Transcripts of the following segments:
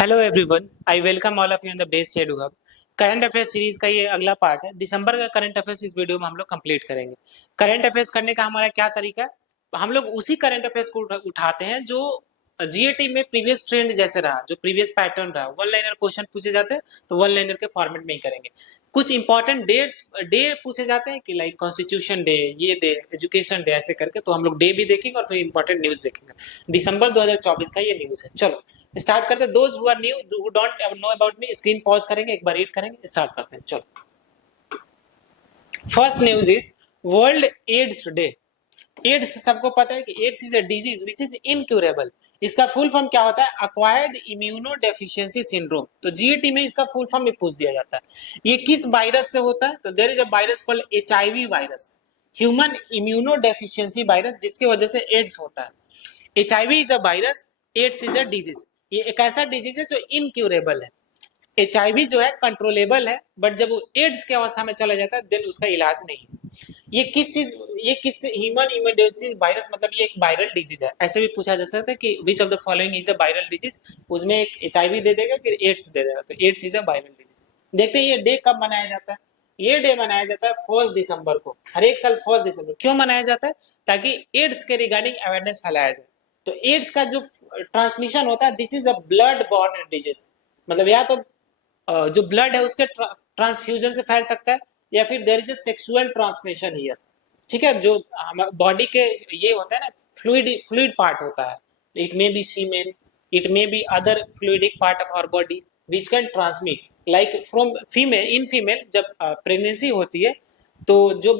Hello everyone, I welcome all of you in the best edu hub. Current affairs series का ये अगला part है। दिसंबर का current affairs इस वीडियो में हम लोग कंप्लीट करेंगे। करंट अफेयर्स करने का हमारा क्या तरीका है, हम लोग उसी करंट अफेयर्स को उठाते हैं जो जीएटी में प्रीवियस ट्रेंड जैसे रहा, जो प्रीवियस पैटर्न रहा, वन लाइनर क्वेश्चन पूछे जाते हैं तो वन लाइनर के फॉर्मेट में ही करेंगे। कुछ इंपॉर्टेंट डे पूछे जाते हैं कि लाइक कॉन्स्टिट्यूशन डे, ये डे, एजुकेशन डे, ऐसे करके तो हम लोग डे भी देखेंगे और फिर इंपॉर्टेंट न्यूज देखेंगे। दिसंबर 2024 का ये न्यूज है। चलो स्टार्ट करते हैं। Those who are new, who don't know about me, screen pause करेंगे, एक बार रीड करेंगे, स्टार्ट करते हैं। चलो, first news is world AIDS day. AIDS सबको पता है कि AIDS is a disease which is incurable. इसका फुल फॉर्म क्या होता है? Acquired immunodeficiency syndrome. तो जीएटी में इसका फुल फॉर्म भी पूछ दिया जाता है। ये किस वायरस से होता है? तो there is a virus called HIV virus, human immunodeficiency virus, जिसकी वजह से एड्स होता है। HIV is a virus, AIDS is a disease. ये एक ऐसा डिजीज है जो इनक्यूरेबल है। एचआईवी जो है कंट्रोलेबल है, बट जब वो एड्स की अवस्था में चला जाता है देन उसका इलाज नहीं। ये किस ह्यूमन इम्यूनोडेफिशिएंसी वायरस, मतलब ये एक वायरल डिजीज है। ऐसे भी पूछा जा सकता है कि which of the following is a viral disease, उसमें एक एचआईवी दे देगा फिर एड्स दे देगा, तो AIDS is a viral disease. देखते हैं ये डे कब मनाया जाता है। ये डे मनाया जाता है 1 दिसंबर को, हर एक साल 1 दिसंबर। क्यों मनाया जाता है? ताकि एड्स के रिगार्डिंग अवेयरनेस फैलाया जाए। तो एड्स का जो ट्रांसमिशन होता है, this is a blood borne disease, मतलब या तो जो ब्लड है उसके ट्रांसफ्यूजन से फैल सकता है, या फिर there is a sexual transmission here. ठीक है, जो बॉडी के ये होता है ना, फ्लूइड पार्ट होता है, it may be semen, it may be other fluidic part of our body which can transmit like from female. In female जब प्रेगनेंसी होती है तो जो,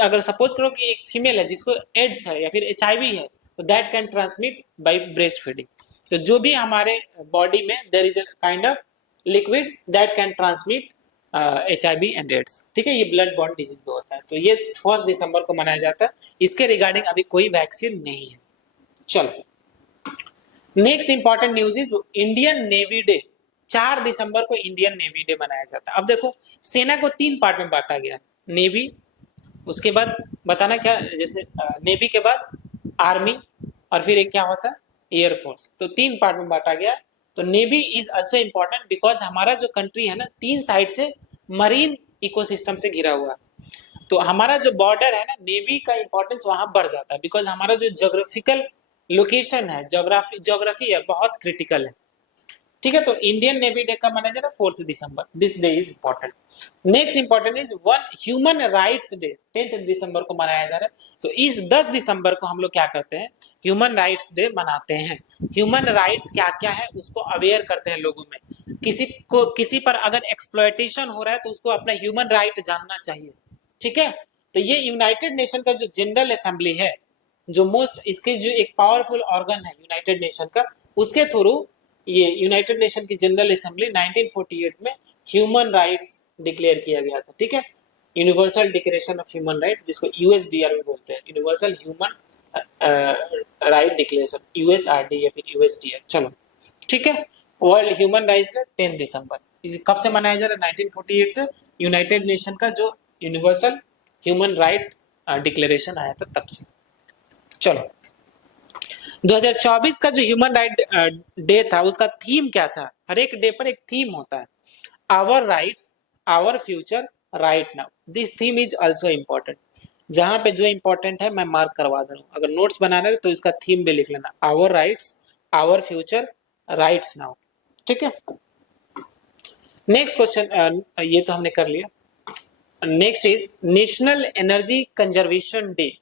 अगर सपोज करो कि एक फीमेल है जिसको एड्स है या फिर एचआईवी है, तो that can transmit by breast feeding. तो जो भी हमारे बॉडी में there is a kind of liquid that can transmit HIV and AIDS. ठीक है, ये ब्लड बॉर्न डिजीज भी होता है। तो ये 1 दिसंबर को मनाया जाता है। इसके रिगार्डिंग अभी कोई वैक्सीन नहीं है। चलो, next important news is Indian navy day. 4 दिसंबर को इंडियन नेवी डे मनाया जाता है। अब देखो, सेना को 3 पार्ट में बांटा गया है। नेवी, उसके बाद बताना क्या, जैसे नेवी के बाद आर्मी, और फिर एक क्या होता है, एयरफोर्स। तो 3 पार्ट में बांटा गया। तो navy is also important because हमारा जो कंट्री है ना, 3 साइड से मरीन इकोसिस्टम से घिरा हुआ है। तो हमारा जो बॉर्डर है ना, नेवी का इंपॉर्टेंस वहां बढ़ जाता है बिकॉज हमारा जो जोग्राफिकल लोकेशन है, जोग्राफी है, बहुत क्रिटिकल है। ठीक है, तो इंडियन नेवी डे कब मनाया जा रहा है? 4 दिसंबर। This day is important. Next important is one human rights day, 10 दिसंबर को मनाया जा रहा है। तो इस 10 दिसंबर को हम लोग क्या करते हैं? ह्यूमन राइट्स डे मनाते हैं। ह्यूमन राइट्स क्या क्या है उसको अवेयर करते हैं लोगों में। किसी पर अगर एक्सप्लॉयटेशन हो रहा है तो उसको अपना ह्यूमन राइट जानना चाहिए। ठीक है, तो ये यूनाइटेड नेशन का जो जनरल असेंबली है, जो मोस्ट इसके जो एक पावरफुल ऑर्गन है यूनाइटेड नेशन का, उसके थ्रू ये यूनाइटेड नेशन की जनरल असेंबली 1948 में ह्यूमन राइट्स डिक्लेयर किया गया था। ठीक है, universal declaration of human right, जिसको यूएसडीआर भी बोलते हैं, यूनिवर्सल ह्यूमन राइट डिक्लेरेशन, यूएसआरडी या फिर यूएसडीआर। चलो ठीक है, वर्ल्ड ह्यूमन राइट्स डे 10 दिसंबर कब से मनाया जा रहा है? 1948 से। यूनाइटेड नेशन का जो यूनिवर्सल ह्यूमन राइट डिक्लेरेशन आया था तब से। चलो, 2024 का जो ह्यूमन राइट डे था उसका थीम क्या था? हर एक डे पर एक थीम होता है। Our rights, our future, right now. This theme is also important. जहां पे जो इंपॉर्टेंट है मैं मार्क करवा दे रहा हूँ। अगर नोट्स बनाना है तो इसका थीम भी लिख लेना, our rights, our future, rights now. ठीक है, नेक्स्ट क्वेश्चन, ये तो हमने कर लिया। Next is national energy conservation day.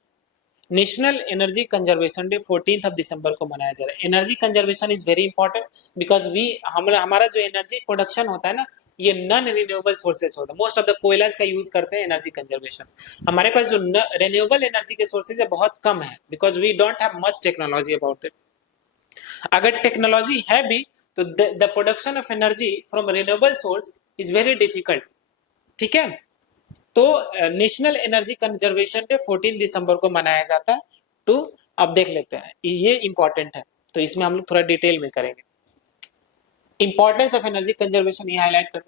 National energy conservation day 14 दिसंबर को मनाया जा रहा है। Energy conservation is very important because हमारा जो एनर्जी प्रोडक्शन होता है ना, ये नॉन रिन्यूएबल सोर्सेस होता है। मोस्ट ऑफ द कोयलाज का यूज करते हैं एनर्जी कंजर्वेशन। हमारे पास जो रिन्यूएबल एनर्जी के सोर्सेज है बहुत कम है because we don't have much technology about it. अगर टेक्नोलॉजी है भी तो the production of energy from renewable source is very difficult. ठीक है, तो नेशनल एनर्जी कंजर्वेशन डे 14 दिसंबर को मनाया जाता है। टू, अब देख लेते हैं, ये इंपॉर्टेंट है तो इसमें हम लोग थोड़ा डिटेल में करेंगे। इंपॉर्टेंस ऑफ एनर्जी कंजर्वेशन ये हाईलाइट कर,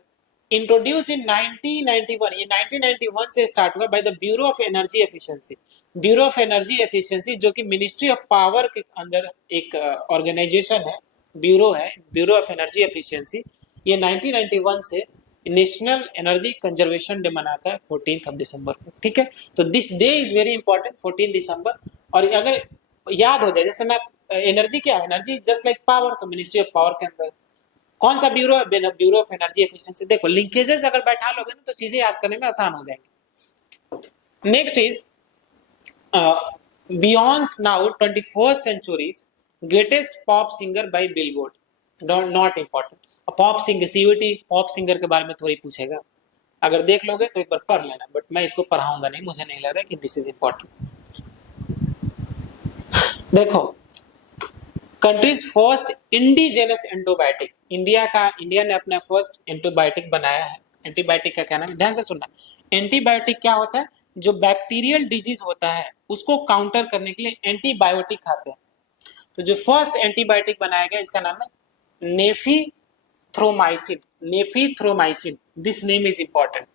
इंट्रोड्यूस इन 1991, ये 1991 से स्टार्ट हुआ by the bureau of energy efficiency. Bureau of energy efficiency जो कि मिनिस्ट्री ऑफ पावर के अंदर एक ऑर्गेनाइजेशन है, ब्यूरो है, ब्यूरो ऑफ एनर्जी एफिशिएंसी, ये 1991 से नेशनल एनर्जी कंजर्वेशन डे मनाता है 14 दिसंबर को, ठीक है। तो this day is very important, 14 दिसंबर। और अगर याद हो जाए, जैसे मैं एनर्जी क्या है, एनर्जी जस्ट लाइक पावर, तो मिनिस्ट्री ऑफ पावर के अंदर कौन सा ब्यूरो है, ब्यूरो ऑफ एनर्जी एफिशिएंसी। देखो लिंकेजेस अगर बैठा लोगे ना तो चीजें याद करने में आसान हो जाएंगी। Next is Beyoncé now 21st century's greatest pop singer by Billboard, not important। Pop singer, cut pop singer के बारे में थोड़ी पूछेगा, अगर देख लोगे तो एक बार पढ़ लेना, बट मैं इसको पढ़ाऊंगा नहीं, मुझे नहीं लग रहा है कि दिस इज इंपॉर्टेंट। देखो countries first indigenous antibiotic, India ने अपना फर्स्ट एंटीबायोटिक बनाया है। एंटीबायोटिक का क्या नाम है, ध्यान से सुनना। एंटीबायोटिक क्या होता है, जो बैक्टीरियल डिजीज होता है उसको काउंटर करने के लिए एंटीबायोटिक खाते हैं। तो जो फर्स्ट एंटीबायोटिक बनाया गया इसका नाम है नेफीथ्रोमाइसिन, नेफीथ्रोमाइसिन, दिस नेम इज इंपॉर्टेंट।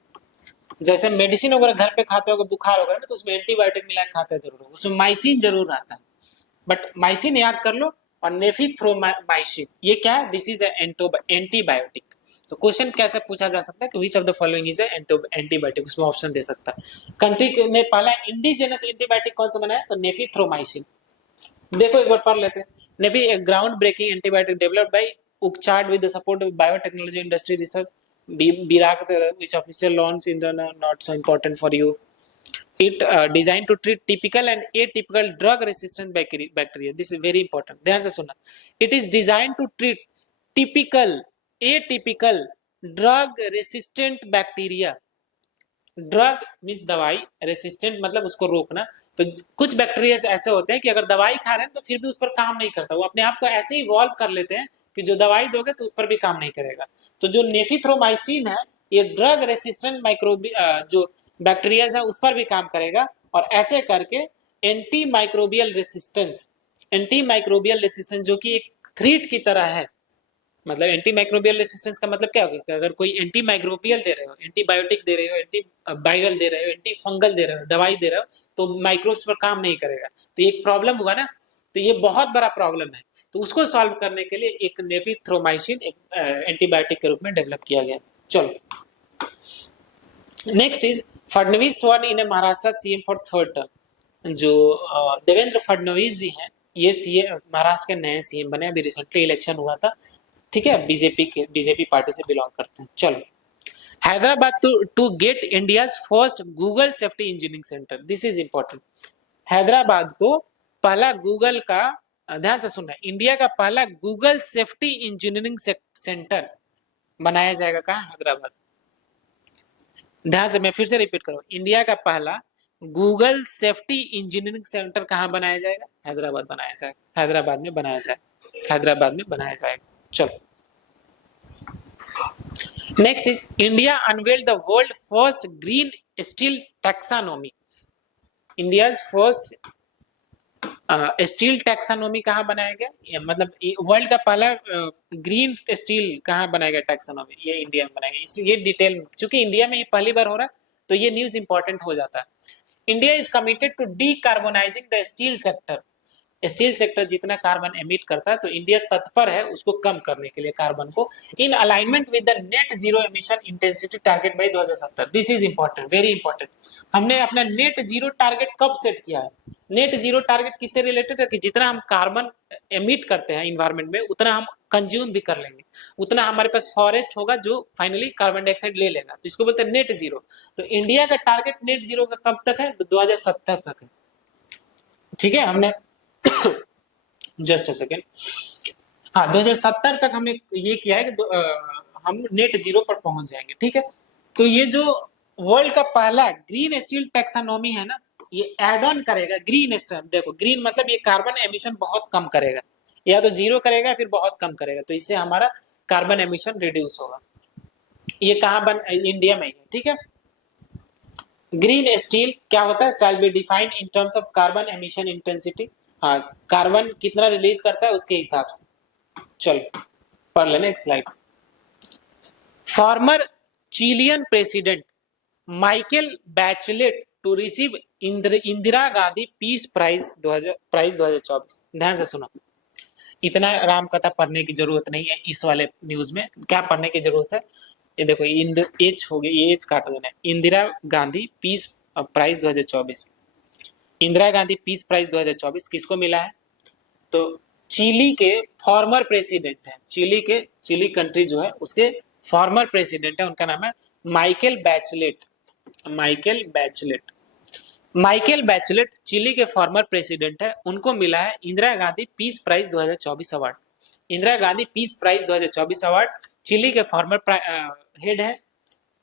जैसे मेडिसिन वगैरह घर पे खाते हो, बुखार वगैरह में, तो उसमें एंटीबायोटिक मिला के खाते जरूर, उसमें माइसिन जरूर आता है, बट माइसिन याद कर लो। और नेफीथ्रोमाइसिन ये क्या है, दिस इज एंटीबायोटिक। तो क्वेश्चन कैसे पूछा जा सकता है कि which of the following is antibiotic, उसमें ऑप्शन दे सकता है। कंट्री ने पहला इंडिजिनस एंटीबायोटिक कौन सा बनाया, तो नेफीथ्रोमाइसिन। देखो एक बार पढ़ लेते हैं। नेफी ground breaking antibiotic developed by Wockhardt with the support of biotechnology industry research, Birak, which official launch in the not so important for you. It designed to treat typical and atypical drug resistant bacteria. This is very important. ध्यान से सुनना। It is designed to treat typical, atypical drug resistant bacteria. Drug means दवाई, resistant मतलब उसको रोकना। तो कुछ bacteria ऐसे होते हैं कि अगर दवाई खा रहे हैं तो फिर भी उस पर काम नहीं करता, वो अपने आप को ऐसे ही इवॉल्व कर लेते हैं कि जो दवाई दोगे तो उस पर भी काम नहीं करेगा। तो जो नेफीथ्रोमाइसिन है ये ड्रग रेसिस्टेंट जो बैक्टीरिया है उस पर भी काम करेगा, और ऐसे करके anti microbial resistance, anti microbial resistance जो कि एक थ्रेट की तरह है, मतलब एंटी माइक्रोबियल रेसिस्टेंस का मतलब क्या होगा, अगर कोई एंटी माइक्रोबियल दे रहे हो, एंटीबायोटिक दे रहे हो, एंटी वायरल दे रहे हो, एंटी फंगल दे रहे हो, दवाई दे रहे हो, तो माइक्रोब्स पर काम नहीं करेगा, तो ये एक प्रॉब्लम हुआ ना। तो ये बहुत बड़ा प्रॉब्लम है, तो उसको सॉल्व करने के लिए एक नेफीथ्रोमाइसिन एक एंटीबायोटिक के रूप में डेवलप किया गया। चलो next is Fadnavis sworn in Maharashtra CM for third term. जो देवेंद्र फडणवीस जी हैं ये सीएम महाराष्ट्र के नए सीएम बने, अभी रिसेंटली इलेक्शन हुआ था, ठीक है, बीजेपी पार्टी से बिलोंग करते हैं। चलो Hyderabad to get India first Google safety engineering centre, this is important. Hyderabad को पहला गूगल का, ध्यान से सुनना, इंडिया का पहला गूगल सेफ्टी इंजीनियरिंग सेंटर बनाया जाएगा कहाँ, हैदराबाद। ध्यान से मैं फिर से रिपीट करूं, इंडिया का पहला गूगल सेफ्टी इंजीनियरिंग सेंटर कहाँ बनाया जाएगा, हैदराबाद बनाया जाएगा, हैदराबाद में बनाया जाएगा, हैदराबाद में बनाया जाएगा। चलो next is India unveiled the world first green steel taxonomy. India first steel taxonomy कहाँ बनाया गया, मतलब वर्ल्ड का पहला ग्रीन स्टील कहाँ बनाया गया टैक्सानोमी, ये इंडिया में बनाया गया। ये डिटेल, चूंकि इंडिया में ये पहली बार हो रहा है तो ये न्यूज इंपॉर्टेंट हो जाता है। India is committed to decarbonising the steel sector. Steel sector जितना कार्बन एमिट करता है तो इंडिया तत्पर है उसको कम करने के लिए कार्बन को, in alignment with the net zero emission intensity target by 2070। This is important, very important. हमने अपना नेट जीरो टारगेट कब सेट किया है, नेट जीरो टारगेट किससे रिलेटेड है कि जितना हम कार्बन एमिट करते हैं इन्वायरमेंट में उतना हम कंज्यूम भी कर लेंगे, उतना हमारे पास फॉरेस्ट होगा जो फाइनली कार्बन डाइऑक्साइड ले लेगा, तो इसको बोलते हैं नेट जीरो। तो इंडिया का टारगेट नेट जीरो का कब तक है, 2070 तक है, ठीक है। हमने जस्ट अ सेकेंड, हाँ 2070 तक हमने ये किया है कि हम नेट जीरो पर पहुंच जाएंगे, ठीक है। तो ये जो वर्ल्ड का पहला ग्रीन स्टील टैक्सानॉमी है ना, ये एड ऑन करेगा ग्रीन स्टील। देखो ग्रीन मतलब ये कार्बन एमिशन बहुत कम करेगा, या तो जीरो करेगा फिर बहुत कम करेगा, तो इससे हमारा कार्बन एमिशन रिड्यूस होगा। ये कहाँ बन, इंडिया में है, ठीक है। ग्रीन स्टील क्या होता है, shall be defined in terms of carbon emission intensity. हाँ कार्बन कितना रिलीज करता है उसके हिसाब से। चलो पढ़ लेना एक slide. Former Chilean president Michael Bachelet to receive Indira Gandhi peace prize 2024। ध्यान से सुनो, इतना राम कथा पढ़ने की जरूरत नहीं है इस वाले न्यूज में। क्या पढ़ने की जरूरत है, ये देखो एज हो गई, ये एज काट देना है। Indira Gandhi peace prize 2024, Indira Gandhi peace prize 2024 किसको मिला है? तो चिली के फॉर्मर प्रेसिडेंट है, चिली कंट्री जो है उसके फॉर्मर प्रेसिडेंट है, उनका नाम है Michael Bachelet. Michael Bachelet, Michael Bachelet Chile के फॉर्मर प्रेसिडेंट है, उनको मिला है Indira Gandhi peace prize 2024 award. Indira Gandhi peace prize 2024 award, Chile के फॉर्मर हेड है,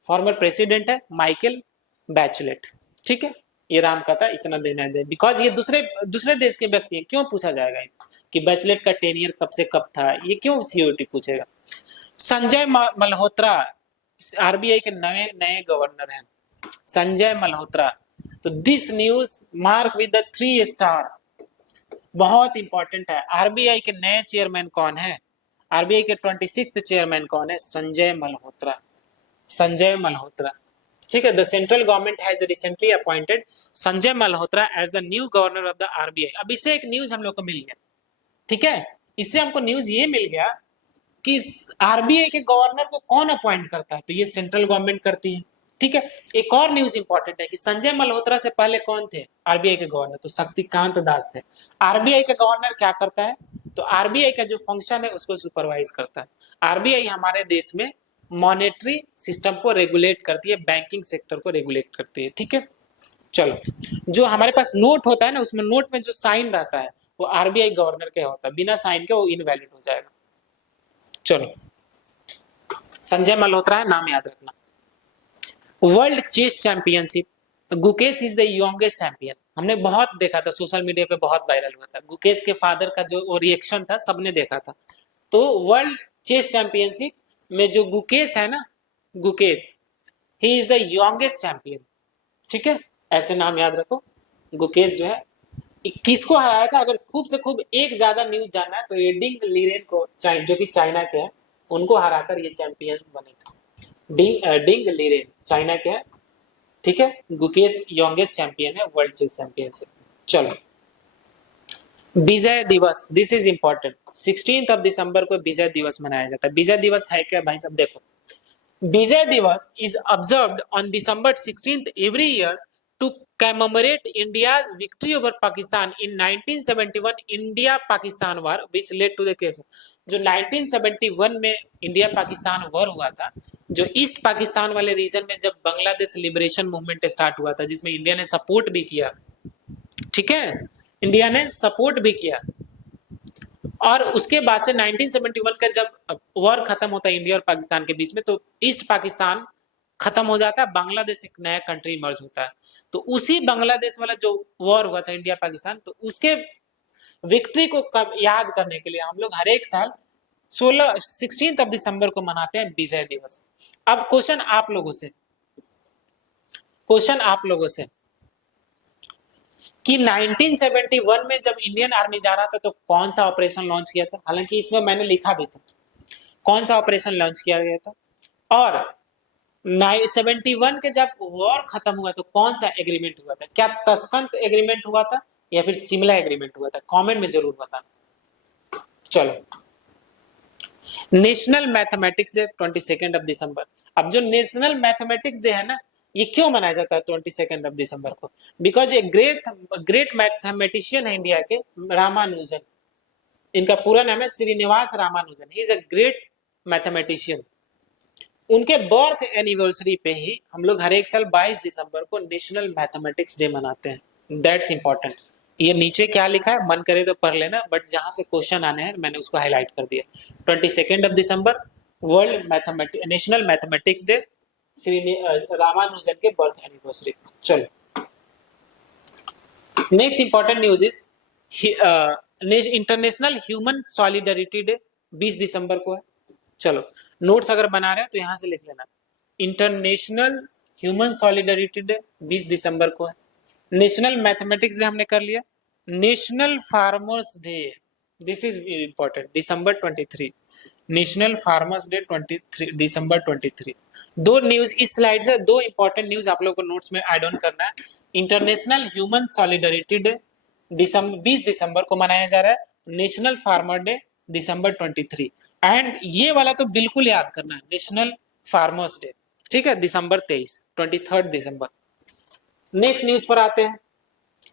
फॉर्मर प्रेसिडेंट है माइकल बैचलेट। ठीक है, ये राम कथा इतना देना है, बिकॉज ये दूसरे दूसरे देश के व्यक्ति हैं, क्यों पूछा जाएगा कि बैचलेट का टेनियर कब से कब था, ये क्यों सीओटी पूछेगा। संजय मल्होत्रा आरबीआई के नए नए गवर्नर हैं, संजय मल्होत्रा। तो this news mark with the 3 star, बहुत इंपॉर्टेंट है। आरबीआई के नए चेयरमैन कौन है? आरबीआई के 26th चेयरमैन कौन है? संजय मल्होत्रा, संजय मल्होत्रा। ठीक है, the central government has recently appointed Sanjay Malhotra as the new governor of the RBI. अब इससे एक न्यूज हम लोग को मिल गया। ठीक है, इससे हमको न्यूज ये मिल गया कि आरबीआई के गवर्नर को कौन अपॉइंट करता है, तो ये सेंट्रल गवर्नमेंट करती है। ठीक है, एक और न्यूज इंपॉर्टेंट है कि संजय मल्होत्रा से पहले कौन थे आरबीआई के गवर्नर? तो शक्तिकांत दास थे। आरबीआई का गवर्नर क्या करता है? तो आरबीआई का जो फंक्शन है उसको सुपरवाइज करता है। आरबीआई हमारे देश में मॉनेटरी सिस्टम को रेगुलेट करती है, बैंकिंग सेक्टर को रेगुलेट करती है। ठीक है, चलो, जो हमारे पास नोट होता है ना, उसमें नोट में जो साइन रहता है वो आरबीआई गवर्नर का होता है, बिना साइन के वो इनवैलिड हो जाएगा। चलो, संजय मल्होत्रा है, नाम याद रखना। World chess championship, Gukesh is the youngest champion. हमने बहुत देखा था, सोशल मीडिया पे बहुत वायरल हुआ था, गुकेश के फादर का जो रिएक्शन था सबने देखा था। तो वर्ल्ड चेस चैंपियनशिप में जो गुकेश है ना, Gukesh, he is the youngest champion. ठीक है, ऐसे नाम याद रखो। गुकेश जो है किसको हराया था? अगर खूब से खूब एक ज्यादा न्यूज जानना है तो ये डिंग लीरेन को, जो कि चाइना के हैं, उनको हराकर ये चैंपियन बने थे। डिंग लीरेन चाइना के हैं। ठीक है, गुकेश यंगेस्ट चैंपियन है वर्ल्ड चेस चैंपियनशिप। चलो, विजय दिवस, दिस इज इंपॉर्टेंट। 16 दिसंबर को विजय दिवस मनाया जाता है। विजय दिवस है क्या भाई सब? देखो, विजय दिवस is observed on December 16th every year to commemorate India's victory over Pakistan in 1971 India-Pakistan war, which led to the case। जो 1971 में इंडिया पाकिस्तान वॉर हुआ था, जो ईस्ट पाकिस्तान वाले रीजन में जब बांग्लादेश लिबरेशन मूवमेंट स्टार्ट हुआ था, जिसमें इंडिया ने सपोर्ट भी किया। ठीक है, इंडिया ने सपोर्ट भी किया। और उसके बाद से 1971 का जब वॉर खत्म होता है इंडिया और पाकिस्तान के बीच में, तो ईस्ट पाकिस्तान खत्म हो जाता है, बांग्लादेश एक नया कंट्री इमर्ज होता है। तो उसी बांग्लादेश वाला जो वॉर हुआ था इंडिया पाकिस्तान, तो उसके विक्ट्री को याद करने के लिए हम लोग हर एक साल 16 दिसंबर को मनाते हैं विजय दिवस। अब क्वेश्चन आप लोगों से कि 1971 में जब इंडियन आर्मी जा रहा था तो कौन सा ऑपरेशन लॉन्च किया था? हालांकि इसमें मैंने लिखा भी था कौन सा ऑपरेशन लॉन्च किया गया था। और 71 के जब वॉर खत्म हुआ तो कौन सा एग्रीमेंट हुआ था? क्या तस्कंत एग्रीमेंट हुआ था या फिर शिमला एग्रीमेंट हुआ था? कमेंट में जरूर बताना। चलो, नेशनल मैथमेटिक्स डे 22 दिसंबर। अब जो नेशनल मैथमेटिक्स डे है ना, ये क्यों मनाया जाता है 22 दिसंबर को? बिकॉज ए ग्रेट मैथमेटिशियन है इंडिया के, रामानुजन। इनका पूरा नाम है Srinivasa Ramanujan. He is a great mathematician. उनके बर्थ एनिवर्सरी पे ही हम लोग हर एक साल 22 दिसंबर को नेशनल मैथमेटिक्स डे मनाते हैं। That's important. ये नीचे क्या लिखा है मन करे तो पढ़ लेना, बट जहां से क्वेश्चन आने हैं मैंने उसको हाईलाइट कर दिया। 22 दिसंबर world national mathematics day, Shri Ramanujan के बर्थ एनिवर्सरी। चलो, next important news is international human solidarity day 20 दिसंबर को है। चलो, नोट्स अगर बना रहे हैं तो यहां से लिख लेना। इंटरनेशनल ह्यूमन सॉलिडरिटी डे 20 दिसंबर को है। नेशनल मैथमेटिक्स डे हमने कर लिया। National farmers day, this is important, December 23। National farmers day 23 December 23। दो न्यूज इस स्लाइड से, दो इंपॉर्टेंट न्यूज आप लोगों को नोट्स में ऐड ऑन करना है। इंटरनेशनल ह्यूमन सॉलिडरिटी डे 20 दिसंबर को मनाया जा रहा है। National farmer day December 23। And ये वाला तो बिल्कुल याद करना है, नेशनल फार्मर्स डे, ठीक है, दिसंबर 23, 23 दिसंबर। नेक्स्ट न्यूज पर आते हैं।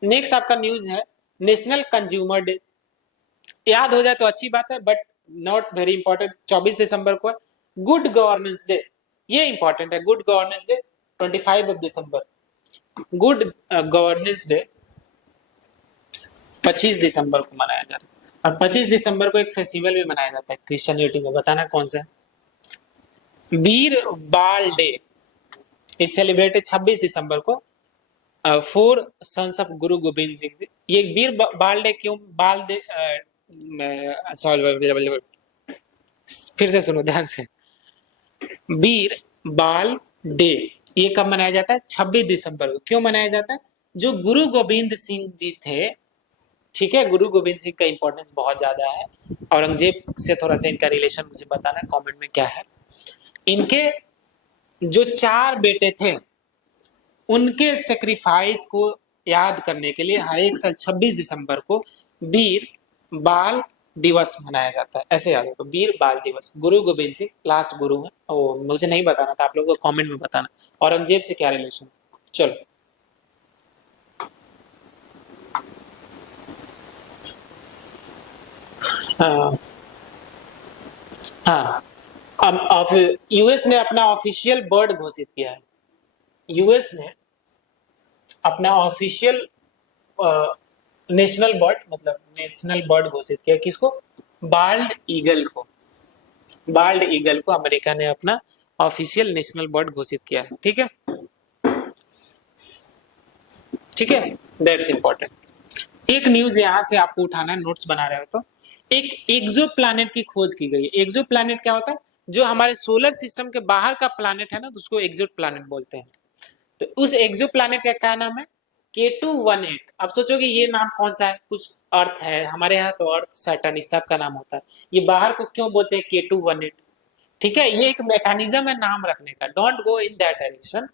नेक्स्ट आपका न्यूज है नेशनल कंज्यूमर डे। याद हो जाए तो अच्छी बात है, बट नॉट वेरी इंपॉर्टेंट। 24 दिसंबर को है गुड गवर्नेंस डे, ये इंपॉर्टेंट है। गुड गवर्नेंस डे 25 दिसंबर। गुड गवर्नेंस डे 25 दिसंबर को मनाया जा रहा है। और 25 दिसंबर को एक फेस्टिवल भी मनाया जाता है क्रिश्चियनिटी में, बताना कौन सा है। वीर बाल डे इज सेलिब्रेटेड 26 दिसंबर को फॉर सन्स ऑफ गुरु गोविंद सिंह जी। ये वीर बाल डे क्यों, बाल डे सॉरी फिर से सुनो ध्यान से। वीर बाल डे ये कब मनाया जाता है? 26 दिसंबर को। क्यों मनाया जाता है? जो गुरु गोविंद सिंह जी थे, ठीक है, गुरु गोविंद सिंह का इंपॉर्टेंस बहुत ज्यादा है। औरंगजेब से थोड़ा सा इनका रिलेशन मुझे बताना कमेंट में क्या है। इनके जो 4 बेटे थे उनके सेक्रीफाइस को याद करने के लिए हर एक साल 26 दिसंबर को वीर बाल दिवस मनाया जाता है। ऐसे याद रखो, वीर बाल दिवस। गुरु गोविंद सिंह लास्ट गुरु है। ओ, मुझे नहीं बताना था, आप लोगों को कमेंट में बताना औरंगजेब से क्या रिलेशन। चलो हाँ हाँ, अब यूएस ने अपना ऑफिशियल बर्ड घोषित किया है। यूएस ने अपना ऑफिशियल नेशनल बर्ड, मतलब नेशनल बर्ड घोषित किया। किसको? बाल्ड ईगल को। बाल्ड ईगल को अमेरिका ने अपना ऑफिशियल नेशनल बर्ड घोषित किया है। ठीक है, ठीक है, दैट्स इंपॉर्टेंट। एक न्यूज यहां से आपको उठाना है, नोट्स बना रहे हो तो। एक एक्सो प्लैनेट की खोज की गई है। एक्सो प्लैनेट क्या होता है? जो हमारे सोलर सिस्टम के बाहर का प्लैनेट है ना, तो उसको एक्सो प्लैनेट बोलते हैं। तो उस एक्सो प्लैनेट का क्या नाम है? K218। अब सोचोगे ये नाम कौन सा है? कुछ अर्थ है हमारे यहाँ तो अर्थ, सैटर्न इस टाइप का नाम होता है। ये बाहर को क्यों बोलते हैं K218? ठीक है, ये एक मैकेनिज्म है नाम रखने का। Don't go in that direction.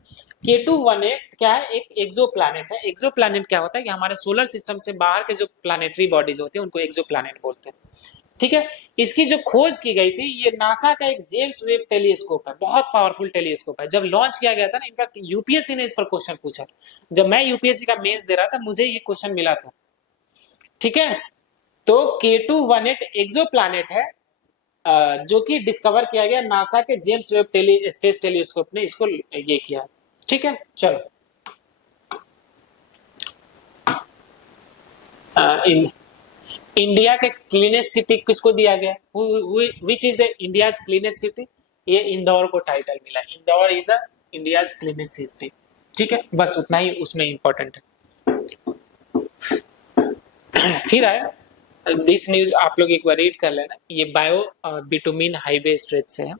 K218 क्या है? एक एक्सो प्लैनेट है। एक्सो प्लैनेट क्या होता है कि हमारे सोलर सिस्टम से बाहर के जो प्लानिटरी बॉडीज होते हैं उनको एक्सो प्लैनेट बोलते हैं। ठीक है, इसकी जो खोज की गई थी, ये नासा का एक जेम्स वेब टेलीस्कोप है, बहुत पावरफुल टेलीस्कोप है। जब लॉन्च किया गया था ना, इनफैक्ट यूपीएससी ने इस पर क्वेश्चन पूछा। जब मैं यूपीएससी का मेंस दे रहा था, मुझे ये क्वेश्चन मिला था। ठीक है, तो K218 एक्सो प्लैनेट है जो कि डिस्कवर किया गया नासा के जेम्स वेब स्पेस टेलीस्कोप ने इसको ये किया। ठीक है, चलो इंडिया के क्लीनेस्ट सिटी किसको दिया गया? Which is the India's cleanest city? ये इंदौर को टाइटल मिला। Indore is the India's cleanest city. ठीक है, बस उतना ही उसमें इंपॉर्टेंट है। फिर आए दिस न्यूज, आप लोग एक बार रीड कर लेना। ये बायो बिटुमिन हाईवे स्ट्रेच से है।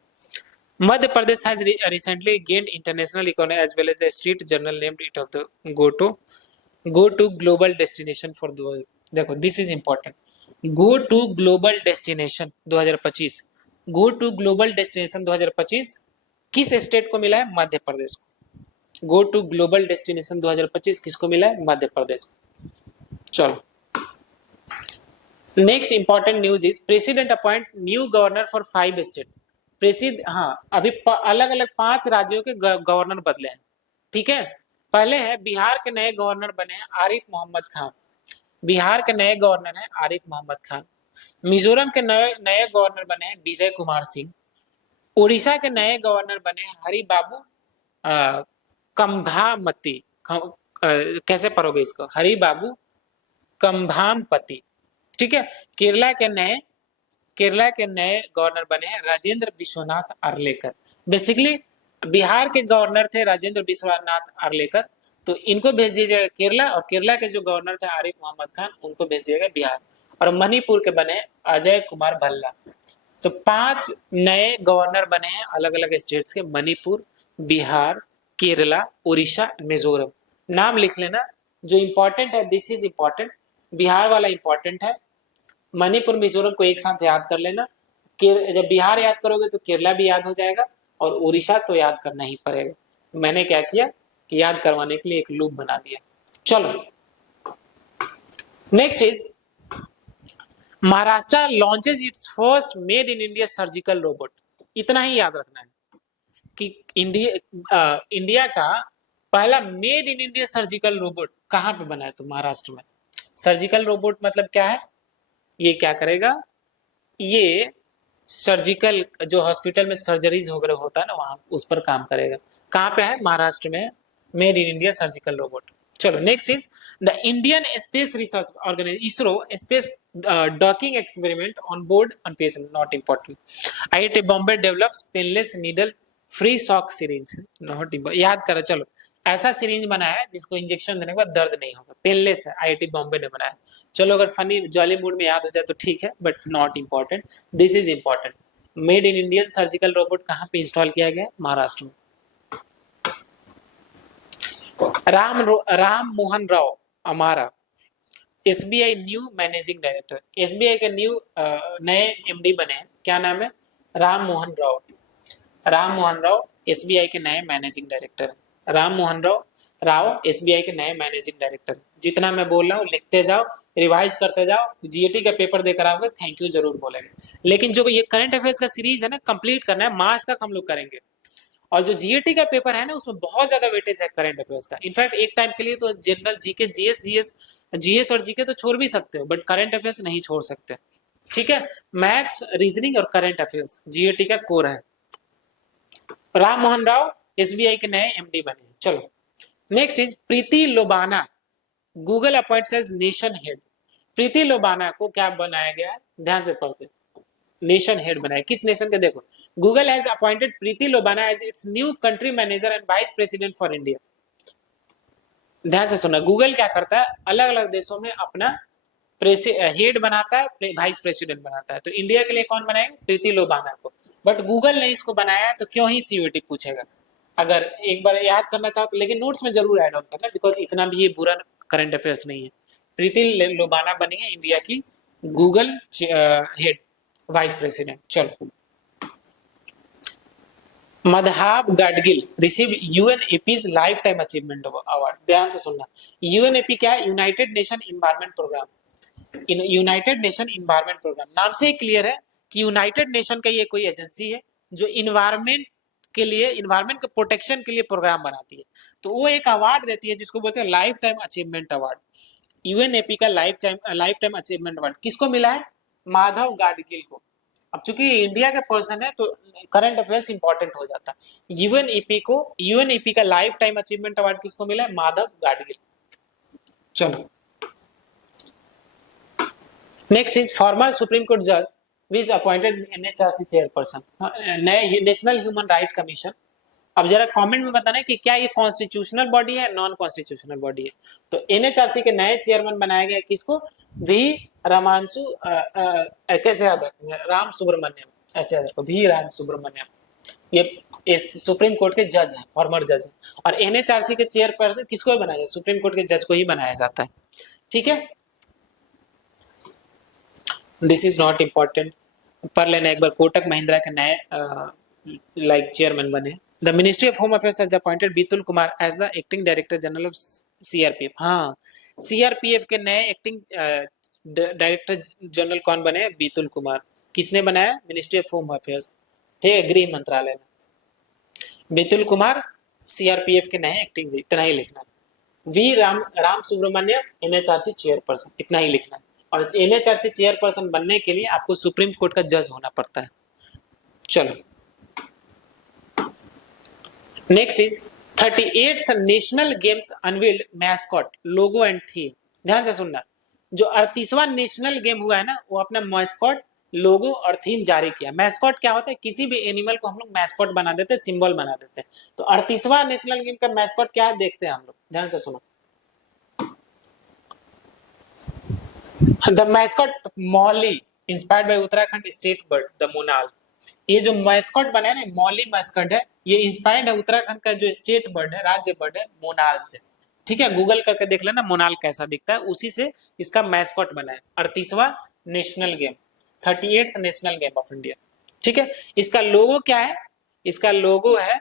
Madhya Pradesh has recently gained international economy as well as the street journal named it of the go to global destination for the world। देखो this is important. Go to global destination 2025। Go to global destination 2025 किस state को मिला है? मध्य प्रदेश को। गो to global destination 2025 किसको मिला है? मध्य प्रदेश को। चलो next important news is president appoint new governor for 5 state. प्रेसिड हाँ, अभी अलग अलग 5 राज्यों के गवर्नर बदले हैं। ठीक है, पहले है बिहार के नए गवर्नर बने हैं आरिफ मोहम्मद खान। बिहार के नए गवर्नर हैं आरिफ मोहम्मद खान। मिजोरम के नए नए गवर्नर बने हैं विजय कुमार सिंह। उड़ीसा के नए गवर्नर बने हैं हरि बाबू कंभामती। कैसे पढ़ोगे इसको? हरि बाबू कंभामपति। ठीक है, केरला के नए गवर्नर बने हैं राजेंद्र विश्वनाथ आर्लेकर। बेसिकली बिहार के गवर्नर थे राजेंद्र विश्वनाथ आर्लेकर, तो इनको भेज दिया जाएगा केरला। और केरला के जो गवर्नर थे आरिफ मोहम्मद खान, उनको भेज दिया गया बिहार। और मणिपुर के बने अजय कुमार भल्ला। तो 5 नए गवर्नर बने हैं अलग अलग स्टेट्स के, मणिपुर, बिहार, केरला, उड़ीसा, मिजोरम। नाम लिख लेना जो इंपॉर्टेंट है, दिस इज इंपॉर्टेंट। बिहार वाला इंपॉर्टेंट है, मणिपुर मिजोरम को एक साथ याद कर लेना। जब बिहार याद करोगे तो केरला भी याद हो जाएगा, और उड़ीसा तो याद करना ही पड़ेगा। तो मैंने क्या किया कि याद करवाने के लिए एक लूप बना दिया। चलो next is Maharashtra launches it's first made in India surgical robot. इतना ही याद रखना है कि इंडिया का पहला made in India surgical robot कहाँ पे बना है? तो महाराष्ट्र में। सर्जिकल रोबोट मतलब क्या है? ये क्या करेगा? ये सर्जिकल जो हॉस्पिटल में सर्जरीज वगैरह होता है ना, वहां उस पर काम करेगा। कहाँ पे है? महाराष्ट्र में। Made in India surgical robot. चलो next is the Indian Space Research Organisation ISRO space docking experiment on board on patient not important. IIT Bombay develops painless needle free shock syringe not याद करो। चलो ऐसा सिरिंज बनाया है जिसको इंजेक्शन देने के बाद दर्द नहीं होगा, पेनलेस है, आईआईटी बॉम्बे ने बनाया। चलो अगर फनी जॉली मूड में याद हो जाए तो ठीक है, but not important, this is important. Made in Indian surgical robot कहाँ पे इंस्टॉल किया गया? महाराष्ट्र में। राम मोहन राव अमारा SBI new managing director. SBI के न्यू नए एमडी बने हैं, क्या नाम है? राम मोहन राव। राम मोहन राव एसबीआई के नए मैनेजिंग डायरेक्टर है। राम मोहन राव एसबीआई के नए मैनेजिंग डायरेक्टर। जितना मैं बोल रहा हूँ लिखते जाओ, रिवाइज करते जाओ, जीएटी का पेपर देकर आओगे थैंक यू जरूर बोलेंगे। लेकिन जो ये करंट अफेयर्स का सीरीज है ना, कंप्लीट करना है, मार्च तक हम लोग करेंगे। और जो जीएटी का पेपर है ना, उसमें बहुत ज्यादा वेटेज है करंट अफेयर्स का। इनफैक्ट एक टाइम के लिए तो जनरल जीके जीएस और जीके तो छोड़ भी सकते हो, बट करंट अफेयर्स नहीं छोड़ सकते। ठीक है, मैथ्स, रीजनिंग और करंट अफेयर्स जीएटी का कोर है। राम मोहन राव एसबीआई के नए एमडी बने। चलो next is Preeti Lobana Google appoints as nation head. Preeti Lobana को क्या बनाया गया है? ध्यान से पढ़ते। नेशन हेड बनाया, किस नेशन के? देखो, Google has appointed Preeti Lobana as its new country manager and vice president for India. ध्यान से सुना, गूगल क्या करता है? अलग अलग देशों में अपना हेड बनाता है, वाइस प्रेसिडेंट बनाता है। तो इंडिया के लिए कौन बनाएगा? प्रीति लोबाना को। बट गूगल ने इसको बनाया है, तो क्यों ही सीयूईटी पूछेगा। अगर एक बार याद करना चाहो तो, लेकिन नोट्स में जरूर ऐड ऑन करना, बिकॉज इतना भी ये बुरा करंट अफेयर्स नहीं है। प्रीति लोबाना बनी है इंडिया की गूगल हेड, वाइस प्रेसिडेंट। चलो Madhav Gadgil receive UNEP's life time achievement award. ध्यान से सुनना, यूएनईपी क्या है? United Nation Environment Programme. United Nation Environment Programme नाम से ही क्लियर है कि यूनाइटेड नेशन का ये कोई एजेंसी है जो इन्वायरमेंट के लिए, इन्वायरमेंट के प्रोटेक्शन के लिए प्रोग्राम बनाती है। तो वो एक अवार्ड देती है जिसको बोलते हैं लाइफ टाइम अचीवमेंट अवार्ड। यूएनएपी का लाइफ टाइम अचीवमेंट अवार्ड किसको मिला है? माधव गाडगिल को। अब चूंकि इंडिया का पर्सन है तो करंट अफेयर्स इंपॉर्टेंट हो जाता है। यूएनईपी का लाइफ टाइम अचीवमेंट अवार्ड किसको मिला है? माधव गाडगिल। चलो next is former supreme court जज विज अपॉइंटेड एनएचआरसी चेयरपर्सन। नए नेशनल ह्यूमन राइट कमीशन। अब जरा कमेंट में बताना कि क्या ये कॉन्स्टिट्यूशनल बॉडी है, नॉन कॉन्स्टिट्यूशनल बॉडी है? तो एनएचआरसी के नए चेयरमैन बनाया गया किसको? वी रामांशु कैसे याद रखेंगे? राम सुब्रमण्यम, ऐसे याद रखो, वी राम सुब्रमण्यम। ये सुप्रीम कोर्ट के जज हैं, फॉर्मर जज हैं। और एनएचआरसी के चेयरपर्सन किसको बनाया जाए? सुप्रीम कोर्ट के जज को ही बनाया जाता है। ठीक है, दिस इज नॉट इम्पोर्टेंट, पढ़ लेना एक बार। कोटक महिंद्रा के नए चेयरमैन बने। The ministry of home affairs has appointed Vitul Kumar as the acting director general of CRPF. हाँ, सीआरपीएफ के नए एक्टिंग डायरेक्टर जनरल कौन बने? बीतुल कुमार। किसने बनाया? मिनिस्ट्री ऑफ होम अफेयर्स, ठीक है, गृह मंत्रालय ने। बीतुल कुमार सीआरपीएफ के नए एक्टिंग, इतना ही लिखना। V Rama Subramaniam NHRC chairperson, इतना ही लिखना है। और एनएचआरसी चेयरपर्सन बनने के लिए आपको सुप्रीम कोर्ट का जज होना पड़ता है। चलो next is 38th national games unveiled mascot, logo and theme. ध्यान से सुनना, जो 38वां नेशनल गेम हुआ है ना, वो अपना मैस्कॉट, लोगो और थीम जारी किया। मैस्कॉट क्या होता है? किसी भी एनिमल को हम लोग मैस्कॉट बना देते हैं, सिंबल बना देते हैं। तो 38वां नेशनल गेम का मैस्कॉट क्या है देखते हैं हम लोग, ध्यान से सुनो। The mascot Mauli inspired by Uttarakhand state bird the monal. ये जो मैस्कॉट बना है ना, मौली मैस्कॉट है, ये इंस्पायर्ड है उत्तराखंड का जो स्टेट बर्ड है, राज्य बर्ड है, मोनाल से। ठीक है, गूगल करके देख लेना मोनाल कैसा दिखता है, उसी से इसका मैस्कॉट बना है। 38वां national game, 38th national game of India. ठीक है, इसका लोगो क्या है? इसका लोगो है,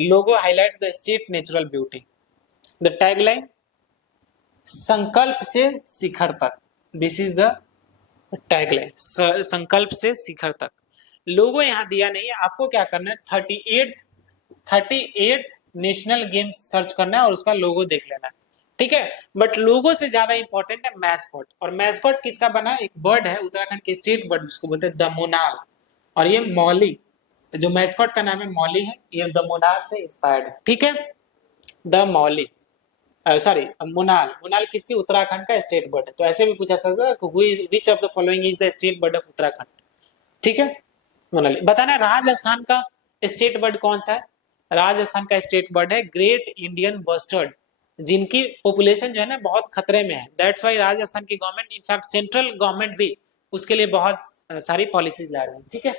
logo highlights the state natural beauty. The tagline संकल्प से शिखर तक, दिस इज द टैगलाइन संकल्प से शिखर तक। लोगो यहाँ दिया नहीं है, आपको क्या करना है 38th नेशनल गेम्स सर्च करना है और उसका लोगो देख लेना है, ठीक है। बट लोगो से ज्यादा इंपॉर्टेंट है मैस्कॉट, और मैस्कॉट किसका बना है, एक बर्ड है उत्तराखंड के स्टेट बर्ड जिसको बोलते हैं द मोनाल, और ये मौली, जो मैस्कॉट का नाम है मौली है, ये द मोनाल से इंस्पायर्ड है, ठीक है। द मौली, सॉरी मोनाल, मोनाल किसकी, उत्तराखंड का स्टेट बर्ड है। तो ऐसे भी पूछा सकता है which of the following is the state bird of Uttarakhand, ठीक है। मोनाली बताना। राजस्थान का स्टेट बर्ड कौन सा है, राजस्थान का स्टेट बर्ड है ग्रेट इंडियन बस्टर्ड, जिनकी पॉपुलेशन जो है ना बहुत खतरे में है। दैट्स वाई राजस्थान की गवर्नमेंट, इनफैक्ट सेंट्रल गवर्नमेंट भी उसके लिए बहुत सारी पॉलिसीज ला रही है, ठीक है।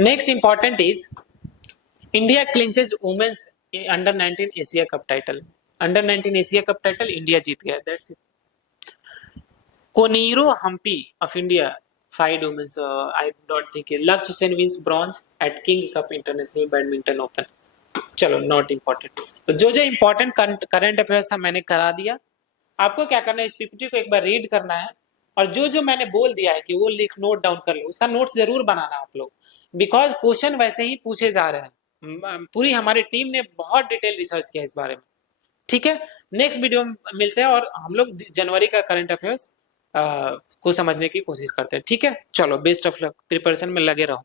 Next important is India clinches women's under 19 Asia cup title. Under 19 Asia cup title India जीत गया, that's it. Koneru Humpy of India five women's, I don't think Lakshya Sen wins bronze at King Cup international badminton open. चलो not important. तो जो जो important current affairs था मैंने करा दिया। आपको क्या करना है, इस पीपीटी को एक बार रीड करना है, और जो जो मैंने बोल दिया है कि वो लिख नोट डाउन कर लो, उसका नोट जरूर बनाना आप लोग, बिकॉज क्वेश्चन वैसे ही पूछे जा रहे हैं। पूरी हमारी टीम ने बहुत डिटेल रिसर्च किया इस बारे में, ठीक है। नेक्स्ट वीडियो में मिलते हैं और हम लोग जनवरी का करंट अफेयर्स को समझने की कोशिश करते हैं, ठीक है। चलो बेस्ट ऑफ लक, प्रिपरेशन में लगे रहो।